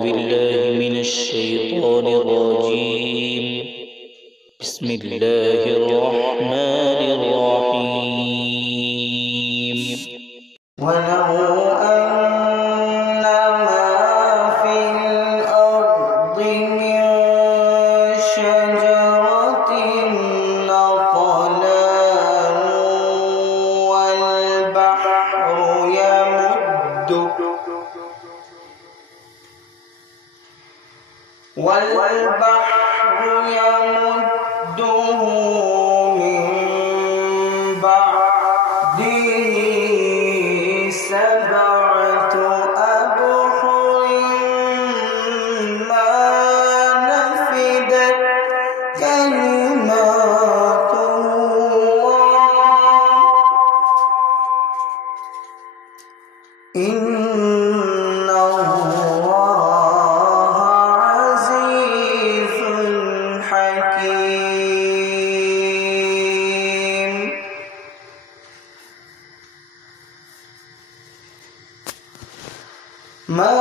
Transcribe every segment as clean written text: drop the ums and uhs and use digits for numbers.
بالله من الشيطان الرجيم. بسم الله الرحمن الرحيم. ولو أن ما في الأرض من شجرة أقلام والبحر يمده من بعده سبعة أبحر ما نفدت كلمات الله إن الله عزيز حكيم. ما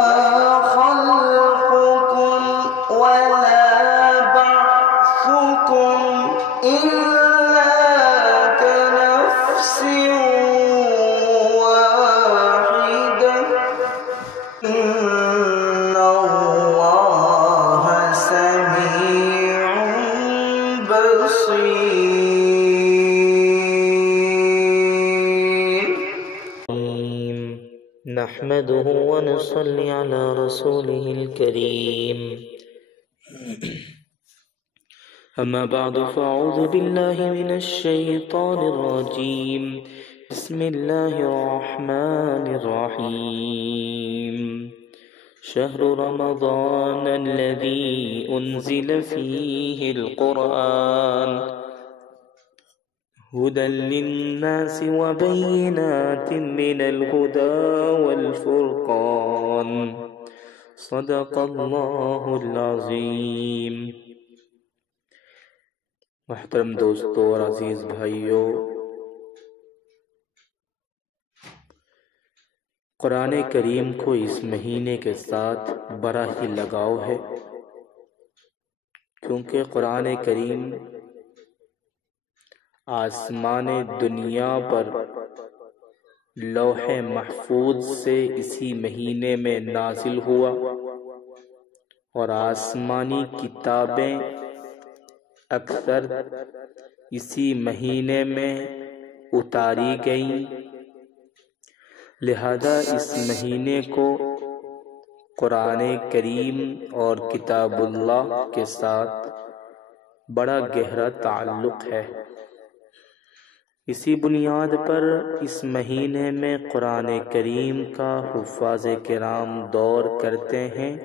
خلقكم ولا بعثكم إلا كنفس واحدة إن الله سميع بصير. نحمده ونصلي على رسوله الكريم. أما بعد فأعوذ بالله من الشيطان الرجيم. بسم الله الرحمن الرحيم. شهر رمضان الذي أنزل فيه القرآن هدى للناس وبينات من الهدى والفرقان. صدق الله العظیم. محترم دوستو اور عزیز بھائیو، قرآن کریم کو اس مہینے کے ساتھ بڑا ہی لگاؤ ہے، کیونکہ قرآن کریم آسمان دنیا پر لوح محفوظ سے اسی مہینے میں نازل ہوا، اور آسمانی کتابیں اکثر اسی مہینے میں اتاری گئیں، لہذا اس مہینے کو قرآن کریم اور کتاب اللہ کے ساتھ بڑا گہرا تعلق ہے۔ اسی بنیاد پر اس مہینے میں قرآن کریم کا حفاظ کرام دور کرتے ہیں۔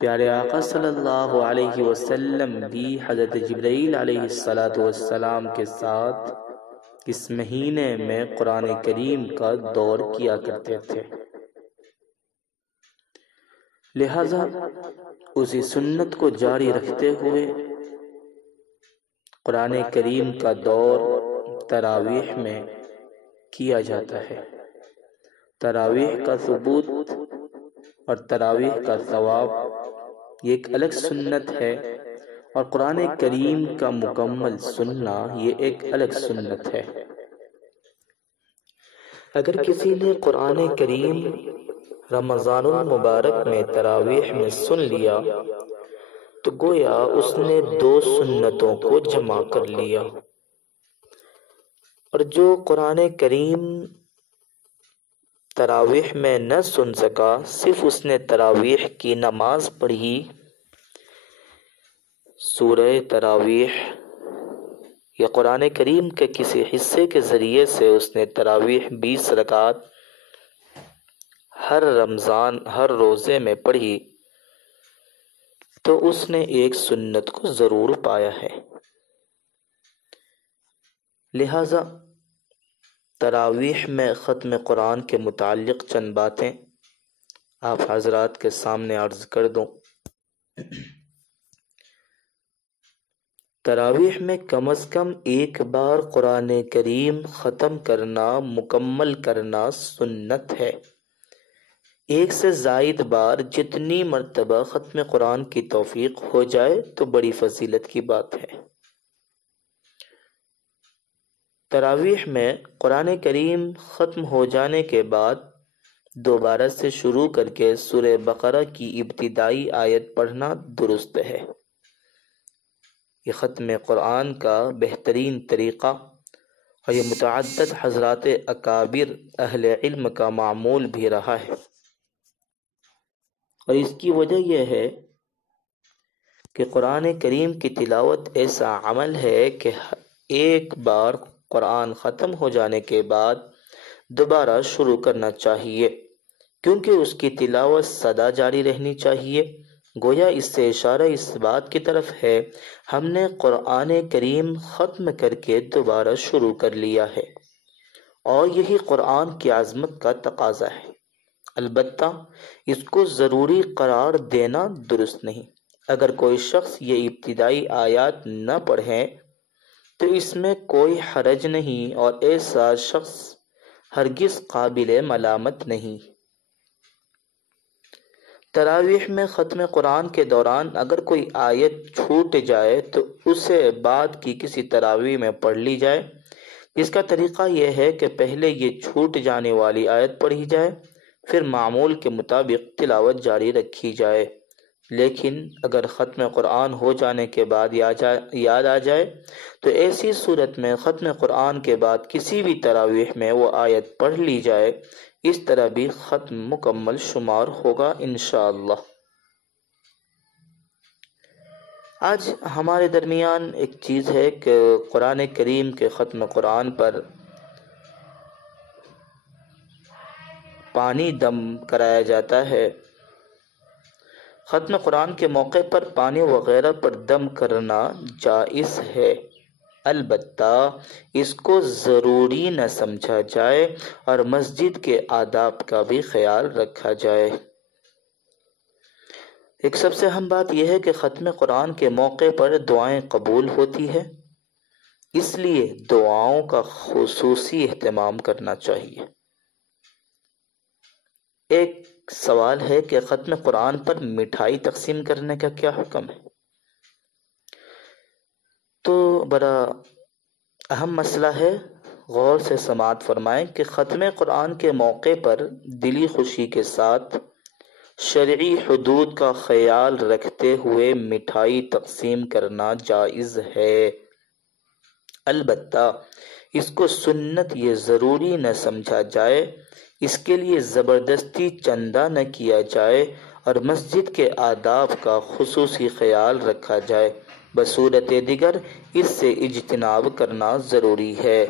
پیارے آقا صلی اللہ علیہ وسلم بھی حضرت جبرائیل علیہ السلام کے ساتھ اس مہینے میں قرآن کریم کا دور کیا کرتے تھے، لہذا اسی سنت کو جاری رکھتے ہوئے قرآن کریم کا دور تراویح میں کیا جاتا ہے۔ تراویح کا ثبوت اور تراویح کا ثواب یہ ایک الگ سنت ہے، اور قرآن کریم کا مکمل سننا یہ ایک الگ سنت ہے۔ اگر کسی نے قرآن کریم رمضان المبارک میں تراویح میں سن لیا تو گویا اس نے دو سنتوں کو جمع کر لیا، اور جو قرآن کریم تراویح میں نہ سن سکا، صرف اس نے تراویح کی نماز پڑھی، سورہ تراویح یا قرآن کریم کے کسی حصے کے ذریعے سے اس نے تراویح 20 رکعت ہر روزے میں پڑھی، تو اس نے ایک سنت کو ضرور پایا ہے۔ لہذا تراویح میں ختم قرآن کے متعلق چند باتیں آپ حضرات کے سامنے عرض کر دوں۔ تراویح میں کم از کم ایک بار قرآن کریم ختم کرنا، مکمل کرنا سنت ہے، ایک سے زائد بار جتنی مرتبہ ختم قرآن کی توفیق ہو جائے تو بڑی فضیلت کی بات ہے۔ تراویح میں قرآن کریم ختم ہو جانے کے بعد دوبارہ سے شروع کر کے سورہ بقرہ کی ابتدائی آیت پڑھنا درست ہے۔ یہ ختم قرآن کا بہترین طریقہ اور یہ متعدد حضرات اکابر اہل علم کا معمول بھی رہا ہے، اور اس کی وجہ یہ ہے کہ قرآن کریم کی تلاوت ایسا عمل ہے کہ ایک بار قرآن ختم ہو جانے کے بعد دوبارہ شروع کرنا چاہیے، کیونکہ اس کی تلاوت سدا جاری رہنی چاہیے۔ گویا اس سے اشارہ اس بات کی طرف ہے ہم نے قرآن کریم ختم کر کے دوبارہ شروع کر لیا ہے، اور یہی قرآن کی عظمت کا تقاضا ہے۔ البتہ اس کو ضروری قرار دینا درست نہیں۔ اگر کوئی شخص یہ ابتدائی آیات نہ پڑھے تو اس میں کوئی حرج نہیں، اور ایسا شخص ہرگز قابل ملامت نہیں۔ تراویح میں ختم قرآن کے دوران اگر کوئی آیت چھوٹ جائے تو اسے بعد کی کسی تراویح میں پڑھ لی جائے۔ اس کا طریقہ یہ ہے کہ پہلے یہ چھوٹ جانے والی آیت پڑھی جائے، پھر معمول کے مطابق تلاوت جاری رکھی جائے۔ لیکن اگر ختم قرآن ہو جانے کے بعد یاد آ جائے تو ایسی صورت میں ختم قرآن کے بعد کسی بھی تراویح میں وہ آیت پڑھ لی جائے، اس طرح بھی ختم مکمل شمار ہوگا انشاءاللہ۔ آج ہمارے درمیان ایک چیز ہے کہ قرآن کریم کے ختم قرآن پر پانی دم کرایا جاتا ہے۔ ختم قرآن کے موقع پر پانی وغیرہ پر دم کرنا جائز ہے، البتہ اس کو ضروری نہ سمجھا جائے اور مسجد کے آداب کا بھی خیال رکھا جائے۔ ایک سب سے اہم بات یہ ہے کہ ختم قرآن کے موقع پر دعائیں قبول ہوتی ہے، اس لیے دعاؤں کا خصوصی اہتمام کرنا چاہیے۔ ایک سوال ہے کہ ختم قرآن پر مٹھائی تقسیم کرنے کا کیا حکم ہے؟ تو بڑا اہم مسئلہ ہے، غور سے سماعت فرمائیں کہ ختم قرآن کے موقع پر دلی خوشی کے ساتھ شرعی حدود کا خیال رکھتے ہوئے مٹھائی تقسیم کرنا جائز ہے، البتہ اس کو سنت یہ ضروری نہ سمجھا جائے، اس کے لیے زبردستی چندہ نہ کیا جائے اور مسجد کے آداب کا خصوصی خیال رکھا جائے۔ بصورت دیگر اس سے اجتناب کرنا ضروری ہے۔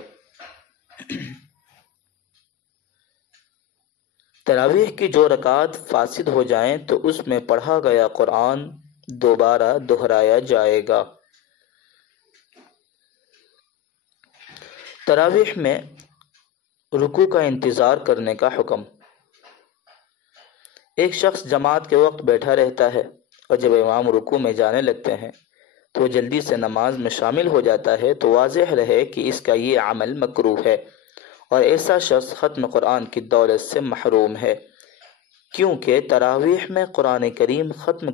تراویح کی جو رکعات فاسد ہو جائیں تو اس میں پڑھا گیا قرآن دوبارہ دہرایا جائے گا۔ تراویح میں رکوع کا انتظار کرنے کا حکم۔ ایک شخص جماعت کے وقت بیٹھا رہتا ہے اور جب امام رکوع میں جانے لگتے ہیں تو وہ جلدی سے نماز میں شامل ہو جاتا ہے، تو واضح رہے کہ اس کا یہ عمل مکروہ ہے اور ایسا شخص ختم قرآن کی دولت سے محروم ہے، کیونکہ تراویح میں قرآن کریم ختم